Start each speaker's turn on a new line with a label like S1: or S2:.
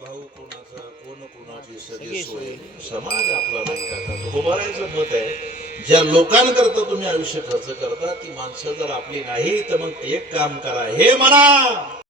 S1: भाऊ कोणाचा कोण कोणाची सगळी सोय. समाज आपला नाही करता उभारायचं मत आहे. ज्या लोकांकरता तुम्ही आयुष्य खर्च करता ती माणसं जर आपली नाही तर मग एक काम करा. हे म्हणा!